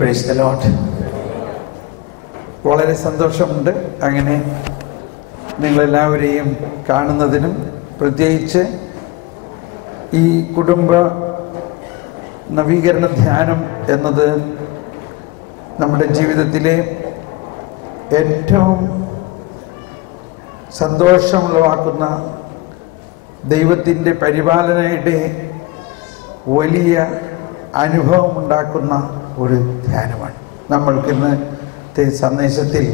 Praise the Lord. വളരെ സന്തോഷമുണ്ട് അങ്ങനെ നിങ്ങളെല്ലാവരെയും കാണുന്നതിനും. പ്രത്യേകിച്ച് ഈ കുടുംബ നവീകരണ ധ്യാനം എന്നത് നമ്മുടെ ജീവിതത്തിലെ ഏറ്റവും സന്തോഷമുളവാക്കുന്ന ദൈവത്തിൻ്റെ പരിപാലനയുടെ വലിയ അനുഭവമുണ്ടാക്കുന്ന ഒരു ധ്യാനമാണ്. നമ്മൾക്കിന്നത്തെ സന്ദേശത്തിൽ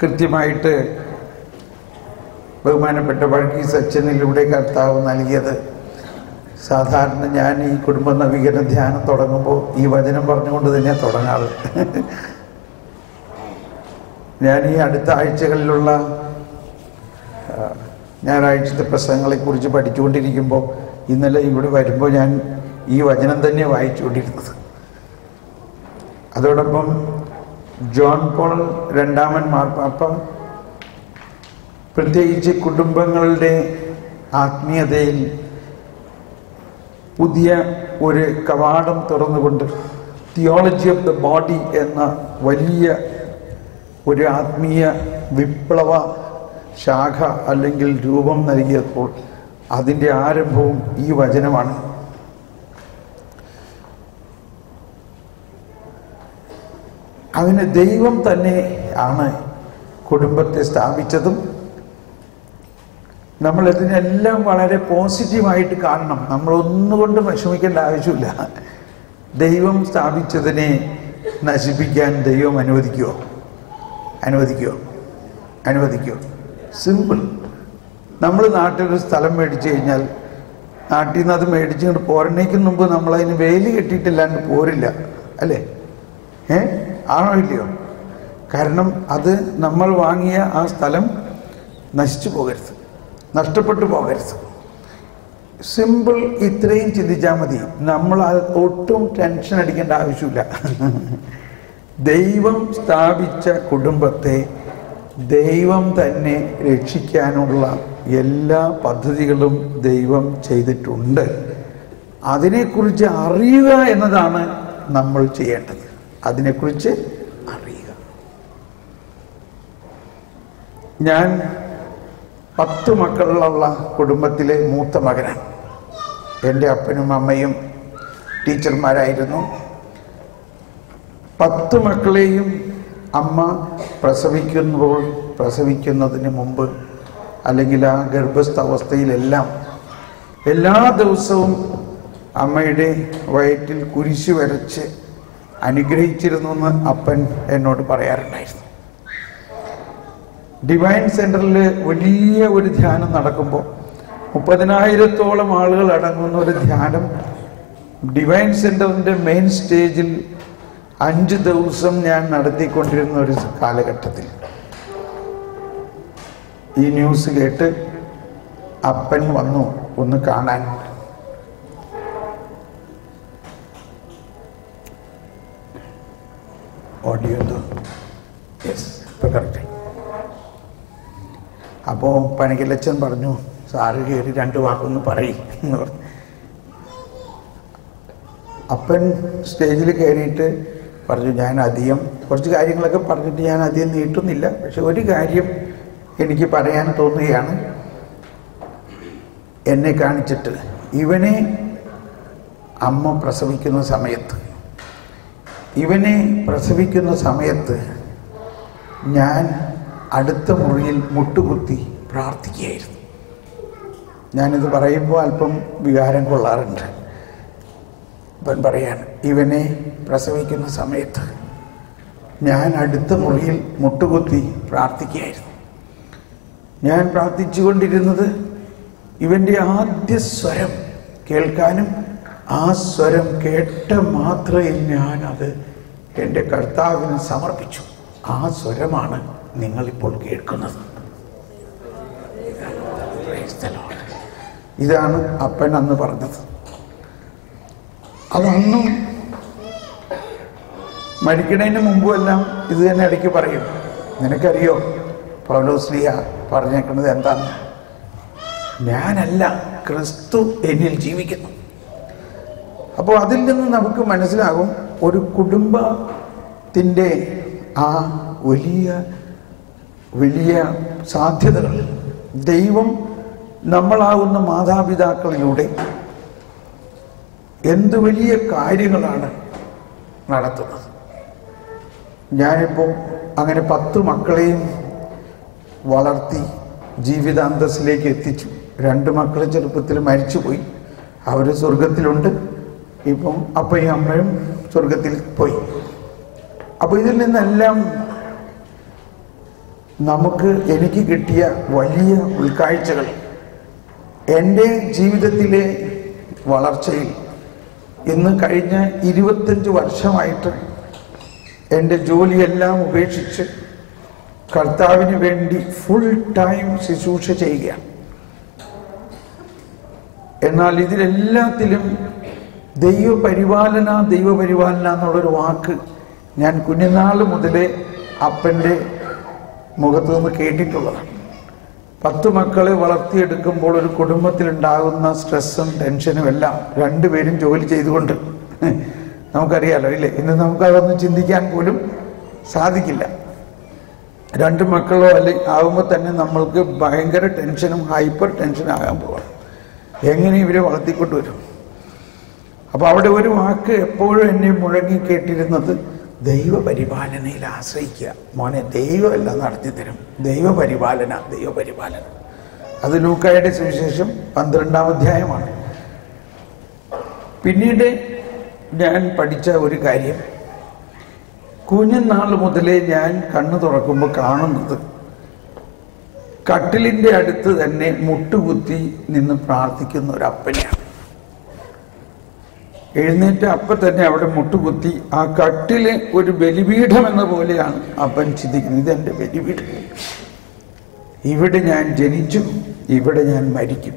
കൃത്യമായിട്ട് ബഹുമാനപ്പെട്ട വർഗീസ് അച്ഛനിലൂടെ കർത്താവ് നൽകിയത്, സാധാരണ ഞാൻ ഈ കുടുംബ നവീകരണ ധ്യാനം തുടങ്ങുമ്പോൾ ഈ വചനം പറഞ്ഞുകൊണ്ട് തന്നെ തുടങ്ങാറ്. ഞാൻ ഈ അടുത്ത ആഴ്ചകളിലുള്ള ഞായറാഴ്ചത്തെ പ്രസംഗങ്ങളെക്കുറിച്ച് പഠിച്ചുകൊണ്ടിരിക്കുമ്പോൾ ഇന്നലെ ഇവിടെ വരുമ്പോൾ ഞാൻ ഈ വചനം തന്നെ വായിച്ചുകൊണ്ടിരുന്നത്. അതോടൊപ്പം ജോൺ പോൾ രണ്ടാമൻ മാർപ്പാപ്പ പ്രത്യേകിച്ച് കുടുംബങ്ങളുടെ ആത്മീയതയിൽ പുതിയ ഒരു കവാടം തുറന്നുകൊണ്ട് തിയോളജി ഓഫ് ദ ബോഡി എന്ന വലിയ ഒരു ആത്മീയ വിപ്ലവ ശാഖ അല്ലെങ്കിൽ രൂപം നൽകിയപ്പോൾ അതിൻ്റെ ആരംഭവും ഈ വചനമാണ്. അതിന് ദൈവം തന്നെ ആണ് കുടുംബത്തെ സ്ഥാപിച്ചതും. നമ്മളിതിനെല്ലാം വളരെ പോസിറ്റീവായിട്ട് കാണണം. നമ്മളൊന്നുകൊണ്ട് വിഷമിക്കേണ്ട ആവശ്യമില്ല. ദൈവം സ്ഥാപിച്ചതിനെ നശിപ്പിക്കാൻ ദൈവം അനുവദിക്കുമോ? സിമ്പിൾ. നമ്മൾ നാട്ടിലൊരു സ്ഥലം മേടിച്ചു കഴിഞ്ഞാൽ നാട്ടിൽ നിന്ന് അത് മേടിച്ചുകൊണ്ട് പോരണേക്ക് മുമ്പ് നമ്മളതിന് വേലി കെട്ടിയിട്ടില്ലാണ്ട് പോരില്ല, അല്ലേ? ആണോ ഇല്ലയോ? കാരണം അത് നമ്മൾ വാങ്ങിയ ആ സ്ഥലം നശിച്ചു പോകരുത്, നഷ്ടപ്പെട്ടു പോകരുത്. സിമ്പിൾ. ഇത്രയും ചിന്തിച്ചാൽ മതി. നമ്മൾ അത് ഒട്ടും ടെൻഷൻ അടിക്കേണ്ട ആവശ്യമില്ല. ദൈവം സ്ഥാപിച്ച കുടുംബത്തെ ദൈവം തന്നെ രക്ഷിക്കാനുള്ള എല്ലാ പദ്ധതികളും ദൈവം ചെയ്തിട്ടുണ്ട്. അതിനെക്കുറിച്ച് അറിയുക എന്നതാണ് നമ്മൾ ചെയ്യേണ്ടത്. അതിനെക്കുറിച്ച് അറിയുക. ഞാൻ 10 മക്കളുള്ള കുടുംബത്തിലെ മൂത്ത മകനാണ്. എൻ്റെ അപ്പനും അമ്മയും ടീച്ചർമാരായിരുന്നു. 10 മക്കളെയും അമ്മ പ്രസവിക്കുന്നതിന് മുമ്പ് അല്ലെങ്കിൽ ആ ഗർഭസ്ഥ അവസ്ഥയിലെല്ലാം എല്ലാ ദിവസവും അമ്മയുടെ വയറ്റിൽ കുരിശ് വരച്ച് അനുഗ്രഹിച്ചിരുന്നു എന്ന് അപ്പൻ എന്നോട് പറയാറുണ്ടായിരുന്നു. ഡിവൈൻ സെന്ററിൽ വലിയ ഒരു ധ്യാനം നടക്കുമ്പോൾ 30,000-ഓളം ആളുകൾ അടങ്ങുന്ന ഒരു ധ്യാനം ഡിവൈൻ സെന്ററിൻ്റെ മെയിൻ സ്റ്റേജിൽ 5 ദിവസം ഞാൻ നടത്തിക്കൊണ്ടിരുന്ന ഒരു കാലഘട്ടത്തിൽ ഈ ന്യൂസ് കേട്ട് അപ്പൻ വന്നു ഒന്ന് കാണാൻ. ഓഡിയോ യെസ്, ഇപ്പം കറക്റ്റ്. അപ്പോൾ പനകിലച്ചൻ പറഞ്ഞു, സാറ് കയറി 2 വാക്കൊന്ന് പറയും എന്ന് പറഞ്ഞു. അപ്പൻ സ്റ്റേജിൽ കയറിയിട്ട് പറഞ്ഞു, ഞാൻ അധികം കുറച്ച് കാര്യങ്ങളൊക്കെ പറഞ്ഞിട്ട് ഞാൻ അധികം നീട്ടുന്നില്ല, പക്ഷെ ഒരു കാര്യം എനിക്ക് പറയാൻ തോന്നുകയാണ്. എന്നെ കാണിച്ചിട്ട് ഇവനെ അമ്മ പ്രസവിക്കുന്ന സമയത്ത് ഞാൻ അടുത്ത മുറിയിൽ മുട്ടുകുത്തി പ്രാർത്ഥിക്കുകയായിരുന്നു. ഞാനിത് പറയുമ്പോൾ അല്പം വികാരം കൊള്ളാറുണ്ട്. അവൻ പറയാണ്, ഇവനെ പ്രസവിക്കുന്ന സമയത്ത് ഞാൻ അടുത്ത മുറിയിൽ മുട്ടുകുത്തി പ്രാർത്ഥിക്കുകയായിരുന്നു. ഞാൻ പ്രാർത്ഥിച്ചുകൊണ്ടിരുന്നത് ഇവൻ്റെ ആദ്യ സ്വരം കേൾക്കാനും ആ സ്വരം കേട്ട മാത്രമേ ഞാനത് എൻ്റെ കർത്താവിന് സമർപ്പിച്ചു. ആ സ്വരമാണ് നിങ്ങളിപ്പോൾ കേൾക്കുന്നത്. ഇതാണ് അപ്പൻ അന്ന് പറഞ്ഞത്. അതൊന്നും മരിക്കണതിന് മുമ്പുമെല്ലാം ഇത് തന്നെ ഇടയ്ക്ക് പറയും. നിനക്കറിയോ പൗലോസ്ലീഹ പറഞ്ഞേക്കുന്നത് എന്താണ്? ഞാനല്ല, ക്രിസ്തു എന്നിൽ ജീവിക്കുന്നു. അപ്പോൾ അതിൽ നിന്ന് നമുക്ക് മനസ്സിലാകും ഒരു കുടുംബത്തിൻ്റെ ആ വലിയ വലിയ സാധ്യതകൾ ദൈവം നമ്മളാകുന്ന മാതാപിതാക്കളിലൂടെ എന്ത് വലിയ കാര്യങ്ങളാണ് നടത്തുന്നത്. ഞാനിപ്പോൾ അങ്ങനെ 10 മക്കളെയും വളർത്തി ജീവിതാന്തസ്സിലേക്ക് എത്തിച്ചു. 2 മക്കൾ ചെറുപ്പത്തിൽ മരിച്ചുപോയി. അവർ സ്വർഗത്തിലുണ്ട്. ഇപ്പം അപ്പയും അമ്മയും സ്വർഗത്തിൽ പോയി. അപ്പോൾ ഇതിൽ നിന്നെല്ലാം എനിക്ക് കിട്ടിയ വലിയ ഉൾക്കാഴ്ചകൾ എൻ്റെ ജീവിതത്തിലെ വളർച്ചയിൽ ഇന്ന് കഴിഞ്ഞ 25 വർഷമായിട്ട് എൻ്റെ ജോലിയെല്ലാം ഉപേക്ഷിച്ച് കർത്താവിന് വേണ്ടി ഫുൾ ടൈം ശുശ്രൂഷ ചെയ്യുകയാണ്. എന്നാൽ ഇതിലെല്ലാത്തിലും ദൈവപരിപാലന എന്നുള്ളൊരു വാക്ക് ഞാൻ കുഞ്ഞുനാൾ മുതലേ അപ്പൻ്റെ മുഖത്തു നിന്ന് കേട്ടിട്ടുള്ളതാണ്. 10 മക്കളെ വളർത്തിയെടുക്കുമ്പോൾ ഒരു കുടുംബത്തിലുണ്ടാകുന്ന സ്ട്രെസ്സും ടെൻഷനും എല്ലാം 2 പേരും ജോലി ചെയ്തുകൊണ്ട് നമുക്കറിയാലോ ഇല്ലേ? ഇന്ന് നമുക്കതൊന്നും ചിന്തിക്കാൻ പോലും സാധിക്കില്ല. 2 മക്കളോ ആകുമ്പോൾ തന്നെ നമ്മൾക്ക് ഭയങ്കര ടെൻഷനും ഹൈപ്പർ ടെൻഷനും ആകാൻ പോകണം. എങ്ങനെ ഇവരെ വളർത്തിക്കൊണ്ടുവരും? അപ്പോൾ അവിടെ ഒരു വാക്ക് എപ്പോഴും എന്നെ മുഴങ്ങി കേട്ടിരുന്നത് ദൈവപരിപാലനയിൽ ആശ്രയിക്കുക. മോനെ, ദൈവമെല്ലാം നടത്തിത്തരും. ദൈവപരിപാലന. അത് ലൂക്കായുടെ സുവിശേഷം 12-ാം അധ്യായമാണ്. പിന്നീട് ഞാൻ പഠിച്ച ഒരു കാര്യം, കുഞ്ഞുനാൾ മുതലേ ഞാൻ കണ്ണു തുറക്കുമ്പോൾ കാണുന്നത് കട്ടിലിൻ്റെ അടുത്ത് തന്നെ മുട്ടുകുത്തി നിന്ന് പ്രാർത്ഥിക്കുന്ന ഒരു അപ്പനെയാണ്. എഴുന്നേറ്റ് അപ്പം തന്നെ അവിടെ മുട്ടുകുത്തി ആ കട്ടില് ഒരു ബലിപീഠം എന്ന പോലെയാണ് അപ്പൻ ചിന്തിക്കുന്നത്. ഇതെൻ്റെ ബലിപീഠം, ഇവിടെ ഞാൻ ജനിച്ചു, ഇവിടെ ഞാൻ മരിക്കും,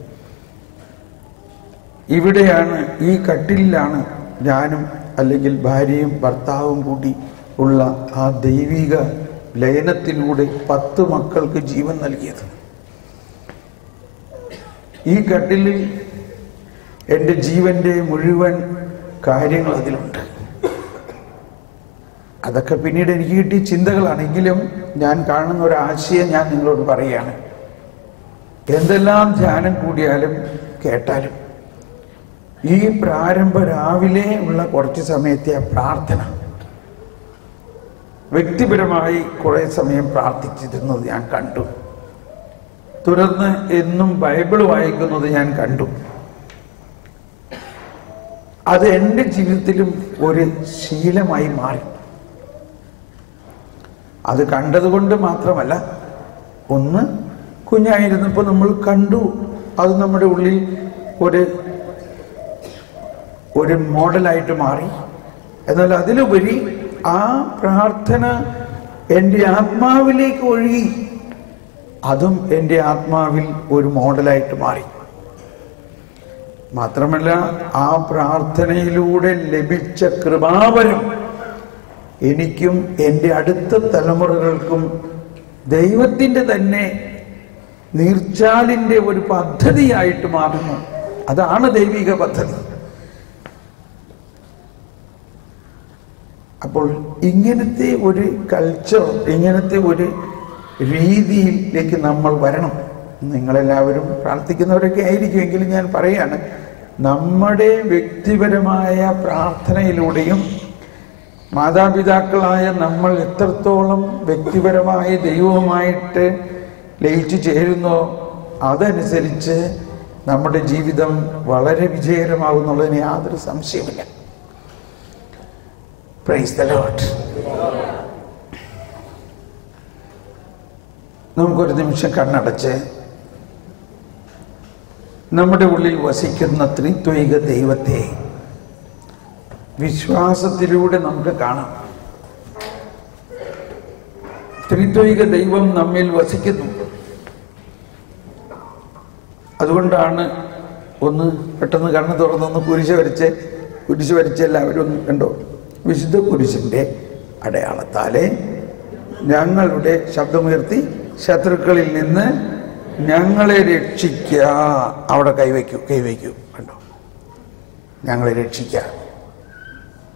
ഇവിടെയാണ്, ഈ കട്ടിലാണ് ഞാനും അല്ലെങ്കിൽ ഭാര്യയും ഭർത്താവും കൂടി ഉള്ള ആ ദൈവിക ലയനത്തിലൂടെ 10 മക്കൾക്ക് ജീവൻ നൽകിയത്. ഈ കട്ടിലിൽ എൻ്റെ ജീവൻ്റെ മുഴുവൻ കാര്യങ്ങൾ അതിലുണ്ട്. അതൊക്കെ പിന്നീട് എനിക്ക് കിട്ടിയ ചിന്തകളാണെങ്കിലും ഞാൻ കാണുന്ന ഒരു ആശയം ഞാൻ നിങ്ങളോട് പറയുകയാണ്. എന്തെല്ലാം ധ്യാനം കൂടിയാലും കേട്ടാലും ഈ പ്രാരംഭ രാവിലെ ഉള്ള കുറച്ച് സമയത്തെ പ്രാർത്ഥന, വ്യക്തിപരമായി കുറേ സമയം പ്രാർത്ഥിച്ചിരുന്നത് ഞാൻ കണ്ടു. തുടർന്ന് എന്നും ബൈബിൾ വായിക്കുന്നത് ഞാൻ കണ്ടു. അത് എൻ്റെ ജീവിതത്തിലും ഒരു ശീലമായി മാറി. അത് കണ്ടതുകൊണ്ട് മാത്രമല്ല, ഒന്ന് കുഞ്ഞായിരുന്നപ്പോൾ നമ്മൾ കണ്ടു, അത് നമ്മുടെ ഉള്ളിൽ ഒരു മോഡലായിട്ട് മാറി. എന്നാൽ അതിലുപരി ആ പ്രാർത്ഥന എൻ്റെ ആത്മാവിലേക്ക് ഒഴുകി, അതും എൻ്റെ ആത്മാവിൽ ഒരു മോഡലായിട്ട് മാറി. മാത്രമല്ല, ആ പ്രാർത്ഥനയിലൂടെ ലഭിച്ച കൃപാവരം എനിക്കും എൻ്റെ അടുത്ത തലമുറകൾക്കും ദൈവത്തിൻ്റെ തന്നെ നീർച്ചാലിൻ്റെ ഒരു പദ്ധതിയായിട്ട് മാറുന്നു. അതാണ് ദൈവിക പദ്ധതി. അപ്പോൾ ഇങ്ങനത്തെ ഒരു കൾച്ചർ, ഇങ്ങനത്തെ ഒരു രീതിയിലേക്ക് നമ്മൾ വരണം. നിങ്ങളെല്ലാവരും പ്രാർത്ഥിക്കുന്നവരൊക്കെ ആയിരിക്കുമെങ്കിലും ഞാൻ പറയാണ്, നമ്മുടെ വ്യക്തിപരമായ പ്രാർത്ഥനയിലൂടെയും മാതാപിതാക്കളായ നമ്മൾ എത്രത്തോളം വ്യക്തിപരമായി ദൈവവുമായിട്ട് ലയിച്ചു ചേരുന്നോ അതനുസരിച്ച് നമ്മുടെ ജീവിതം വളരെ വിജയകരമാകുന്നുള്ളതിന് യാതൊരു സംശയമില്ല. Praise the Lord. നമുക്കൊരു നിമിഷം കണ്ണടച്ച് നമ്മുടെ ഉള്ളിൽ വസിക്കുന്ന ത്രിത്വൈക ദൈവത്തെ വിശ്വാസത്തിലൂടെ നമുക്ക് കാണാം. ത്രിത്വൈക ദൈവം നമ്മിൽ വസിക്കുന്നു. അതുകൊണ്ടാണ് ഒന്ന് പെട്ടെന്ന് കണ്ണ് തുറന്നൊന്ന് കുരിശ് വരച്ച് എല്ലാവരും ഒന്ന് കണ്ടോ. വിശുദ്ധ കുരിശിൻ്റെ അടയാളത്താലെ ഞങ്ങളുടെ ശബ്ദമുയർത്തി ശത്രുക്കളിൽ നിന്ന് ഞങ്ങളെ രക്ഷിക്കുക. അവിടെ കൈവയ്ക്കൂ. കണ്ടോ, ഞങ്ങളെ രക്ഷിക്കുക.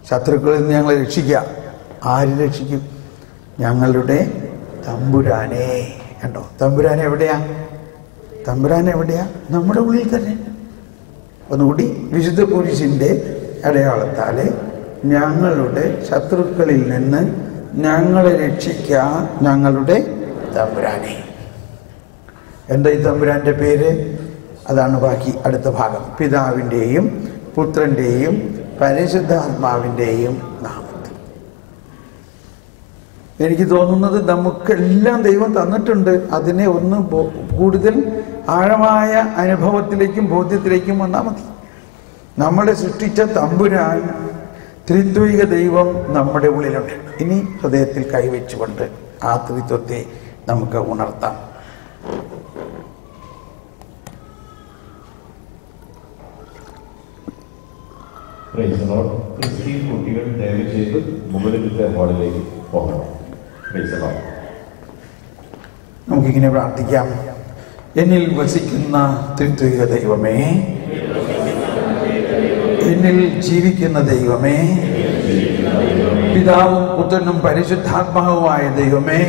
ശത്രുക്കളിൽ നിന്ന് ഞങ്ങളെ രക്ഷിക്കുക. ആര് രക്ഷിക്കും? ഞങ്ങളുടെ തമ്പുരാനെ. കണ്ടോ, തമ്പുരാൻ എവിടെയാ? തമ്പുരാൻ എവിടെയാ? നമ്മുടെ ഉള്ളിൽ തന്നെ. ഒന്നുകൂടി, വിശുദ്ധ കുരിശിൻ്റെ അടയാളത്താൽ ഞങ്ങളുടെ ശത്രുക്കളിൽ നിന്ന് ഞങ്ങളെ രക്ഷിക്കാൻ ഞങ്ങളുടെ തമ്പുരാനെ. എന്താ ഈ തമ്പുരാൻ്റെ പേര്? അതാണ് ബാക്കി അടുത്ത ഭാഗം. പിതാവിൻ്റെയും പുത്രൻ്റെയും പരിശുദ്ധാത്മാവിൻ്റെയും നാമത്തിൽ. എനിക്ക് തോന്നുന്നത് നമുക്കെല്ലാം ദൈവം തന്നിട്ടുണ്ട്. അതിനെ ഒന്ന് കൂടുതൽ ആഴമായ അനുഭവത്തിലേക്കും ബോധ്യത്തിലേക്കും വന്നാൽ മതി. നമ്മളെ സൃഷ്ടിച്ച തമ്പുരാൻ, ത്രിത്വിക ദൈവം നമ്മുടെ ഉള്ളിലുണ്ട്. ഇനി ഹൃദയത്തിൽ കൈവച്ചുകൊണ്ട് ആ ത്രിത്വത്തെ നമുക്ക് ഉണർത്താം. ക്രിസ്ത്യൻ കുട്ടികൾ ദയവ് ചെയ്ത് മുകളിലത്തെ ഹാളിലേക്ക് പോകണം. നമുക്കിങ്ങനെ പ്രാർത്ഥിക്കാം. എന്നിൽ വസിക്കുന്ന ത്രിത്വിക ദൈവമേ, എന്നിൽ ജീവിക്കുന്ന ദൈവമേ, പിതാവും പുത്രനും പരിശുദ്ധാത്മാവുമായ ദൈവമേ,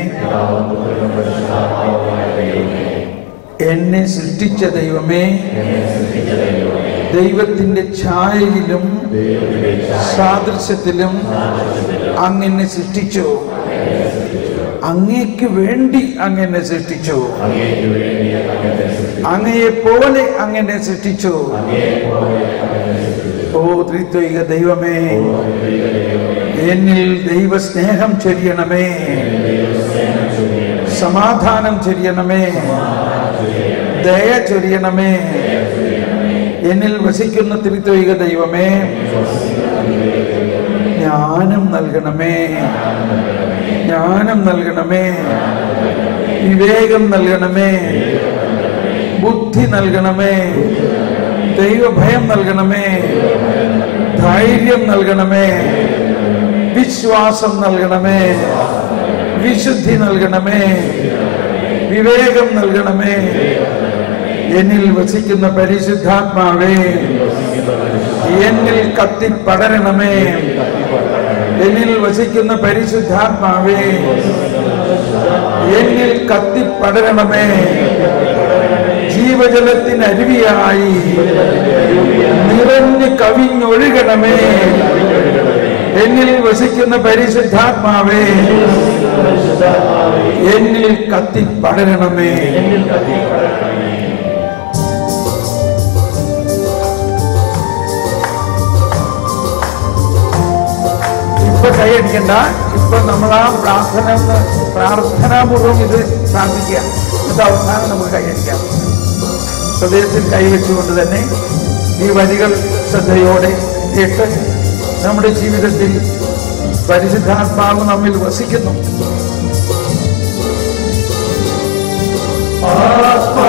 എന്നെ സൃഷ്ടിച്ച ദൈവമേ, ദൈവത്തിന്റെ ഛായയിലും സാദൃശ്യത്തിലും അങ്ങനെ സൃഷ്ടിച്ചു. അങ്ങേക്ക് വേണ്ടി അങ്ങനെ സൃഷ്ടിച്ചു. അങ്ങയെ പോലെ അങ്ങനെ സൃഷ്ടിച്ചു. ഓ ത്രിത്വിക ദൈവമേ, എന്നിൽ ദൈവസ്നേഹം ചൊരിയണമേ, സമാധാനം ചൊരിയണമേ, ദയ ചൊരിയണമേ. എന്നിൽ വസിക്കുന്ന ത്രിത്വിക ദൈവമേ, ജ്ഞാനം നൽകണമേ, ജ്ഞാനം നൽകണമേ, വിവേകം നൽകണമേ, ബുദ്ധി നൽകണമേ, ദൈവഭയം നൽകണമേ, ധൈര്യം നൽകണമേ, വിശ്വാസം നൽകണമേ, വിശുദ്ധി നൽകണമേ, വിവേകം നൽകണമേ. എന്നിൽ വസിക്കുന്ന പരിശുദ്ധാത്മാവേ, എന്നിൽ കത്തിപ്പടരണമേ. എന്നിൽ വസിക്കുന്ന പരിശുദ്ധാത്മാവേ, എന്നിൽ കത്തിപ്പടരണമേ. ജീവജലത്തിനരുവിയായി നിറഞ്ഞ് കവിഞ്ഞൊഴുകണമേ. എന്നിൽ വസിക്കുന്ന പരിശുദ്ധാത്മാവേ, എന്നിൽ കത്തിപ്പടരണമേ. ഇപ്പൊ കൈയടിക്കണ്ട. ഇപ്പൊ നമ്മൾ ആ പ്രാർത്ഥനാപൂർവം ഇത് പ്രാർത്ഥിക്കുക. ഇത് അവസാനം നമുക്ക് കൈയടിക്കാം. ഹൃദയത്തിൽ കൈവച്ചുകൊണ്ട് തന്നെ ഈ വരികൾ ശ്രദ്ധയോടെ കേട്ട് നമ്മുടെ ജീവിതത്തിൽ പരിശുദ്ധാത്മാവ് നമ്മിൽ വസിക്കുന്നു. ആത്മാ